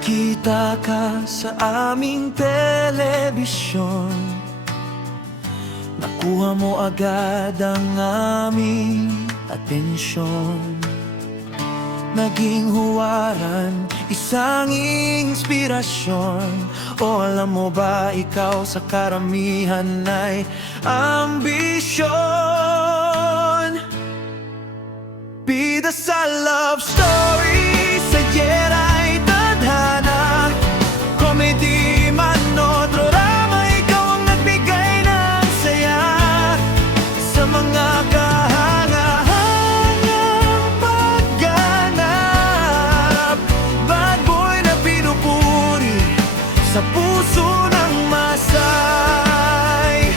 Nakita ka sa aming telebisyon, nakuha mo agad ang aming atensyon. Naging huwaran, isang inspirasyon. O alam mo ba, ikaw sa karamihan ay ambisyon. Bida sa love story, sa yeray tadhana, comedy man o drama, ikaw ang nagbigay ng saya sa mga kahangahangang pagganap. Bad boy na pinupuri sa puso ng masay.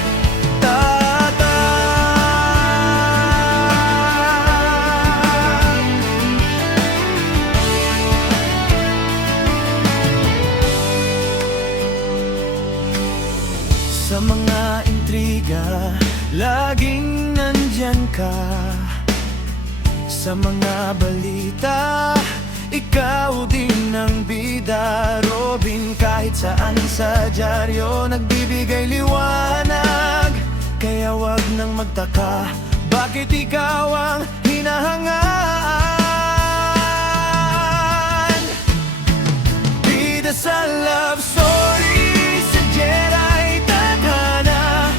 Sa mga intriga, laging nandyan ka. Sa mga balita, ikaw din ang bida. Robin, kahit saan sa dyaryo, nagbibigay liwanag. Kaya wag nang magtaka, bakit ikaw ang hinahangaan. Bida sa love story, sa yeray tadhana,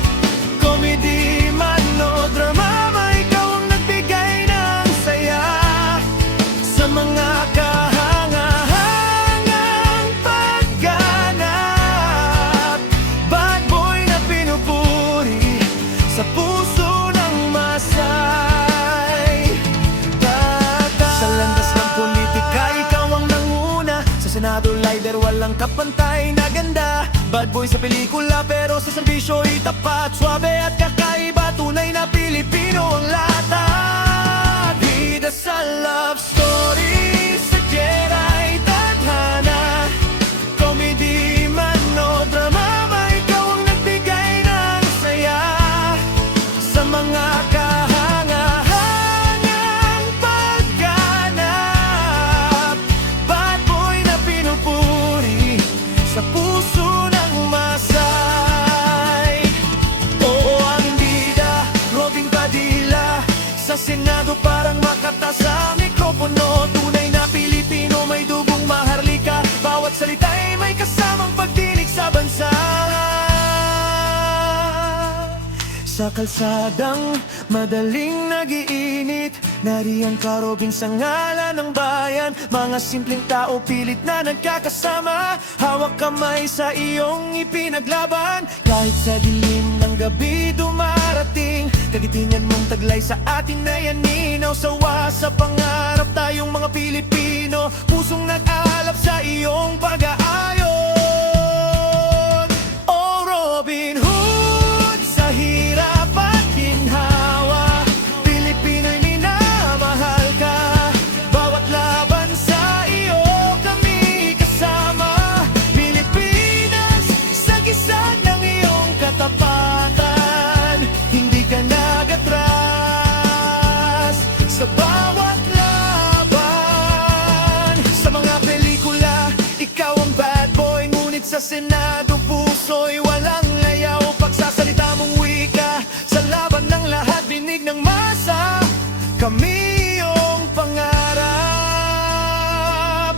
comedy man o drama, ikaw ang nagbigay ng saya sa mga kahangahangang pagganap. Bad boy na pinupuri sa puso ng masay. Sa landas ng politika, ikaw ang nanguna. Sa Senado leader, walang kapantay na ganda. Bad boy sa pelikula, pero sa serbisyo itapat. Suabe at kakaiba, tunay na Pilipino ang lahat. Bida sa love story, sa yeray tadhana, comedy man o drama, ikaw ang nagbigay ng saya sa mga kahangahangang pagganap. Bad boy na pinupuri sa puso ng masay. Oo, ang bida, Robin Padilla, sa Senado parang makata sa mikropono. Tunay na Pilipino, may dugong maharlika. Bawat salita'y may kasamang pagdinig sa bansa. Sa kalsadang madaling nagiinit, nariyan ka Robin sa ngalan ng bayan. Mga simpleng tao pilit na nagkakasama, hawak kamay sa iyong ipinaglaban. Kahit sa dilim ng gabi dumarating, kagitingan mong taglay sa atin na yaninaw. Sawa sa pangarap tayong mga Pilipino, pusong nag-aalap sa iyong pag-aayon. Oh Robin Hood, sa hirap at ginhawa, Pilipino'y minamahal ka. Bawat laban sa iyo kami kasama. Pilipinas, sa gisag ng iyong katapatan, hindi ka nagatras sa bawat laban. Sa mga pelikula, ikaw ang bad boy, ngunit sa Senado puso'y walang layaw. Pagsasalita mong wika, sa laban ng lahat, dinig ng masa, kami iyong pangarap.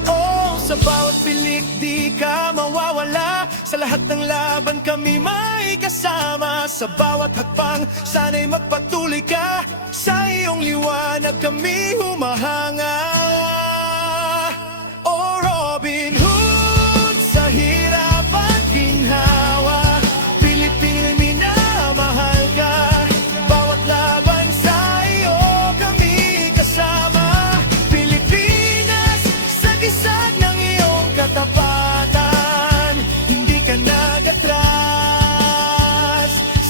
Oh, sa bawat pilik di ka mawawala, sa lahat ng laban kami may kasama. Sa bawat hakbang, sana'y magpatuloy ka, sa iyong liwanag kami humahanga. Oh Robin Hood, sa hirap at ginhawa, Pilipino'y minamahal ka. Bawat laban sa iyo kami kasama. Pilipinas, sa gisag ng iyong katapatan, hindi ka nagatras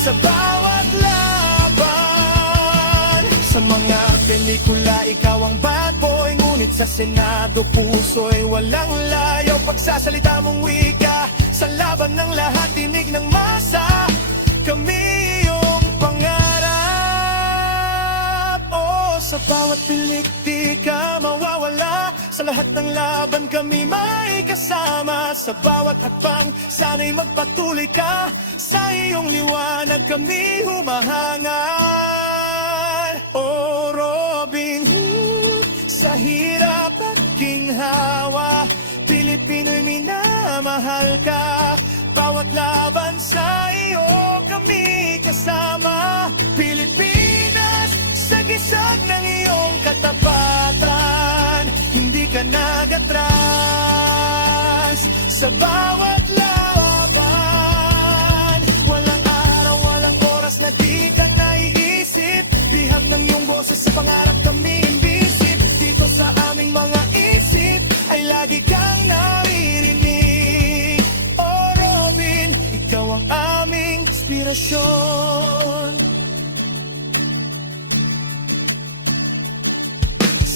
sa bawat laban. Sa mga pelikula, ikaw ang bad boy, ngunit sa Senado puso'y walang layo. Pagsasalita mong wika, sa laban ng lahat, dinig ng masa, kami iyong pangarap. Oh, sa bawat pilik di ka mawawala, Sa lahat ng laban kami may kasama. Sa bawat hakbang sana'y magpatuloy ka. Sa iyong liwanag kami humahangal. Oh Robin Hood, sa hirap at ginhawa, Pilipino'y minamahal ka. Bawat laban sa iyo kami kasama. Pilipinas, sa gisag ng iyong katapatan, hindi ka nagatras sa bawat laban. Walang araw, walang oras na di ka naiisip. Bihag ng iyong boses sa pangarap kami imbisip. Dito sa aming mga isip ay lagi kang naririnig. Oh Robin, ikaw ang aming inspirasyon.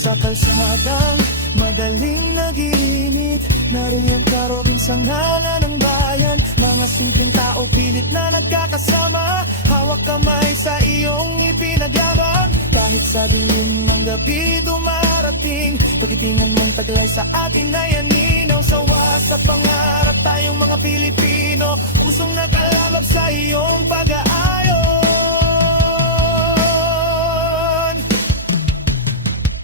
Sa kalsadang madaling naginit, nariyan ka Robin sa ngalan ng bayan. Mga simpleng tao pilit na nagkakasama, hawak kamay sa iyong ipinaglaban. Kahit sa dilim ng gabi dumarating, pagtitingan mong taglay sa atin ay aninaw. Sawa sa pangarap tayong mga Pilipino, pusong nakalabag sa iyong pag-aayon.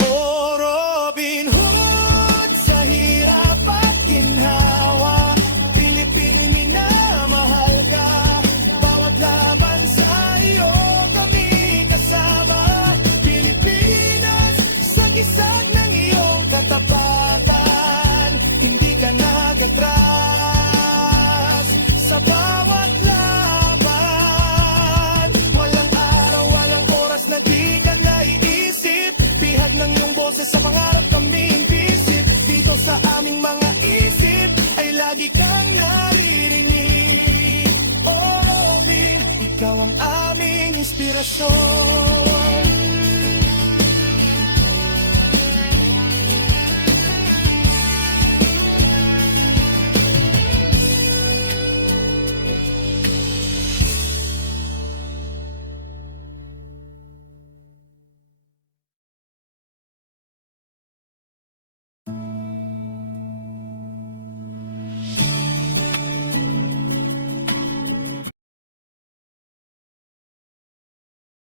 Oh Robin Hood, sa hirap at ginhawa, Pilipino'y minamahal ka. Bawat laban sa iyo kami kasama. Pilipinas, sa gisag ng iyong katapatan, hindi ka nagatras sa bawat laban. Walang araw, walang oras na di ka naiisip. Bihag ng iyong boses sa pangarap kami imbisip. Dito sa aming mga isip ay lagi kang naririnig. Oh Robin, ikaw ang aming inspirasyon.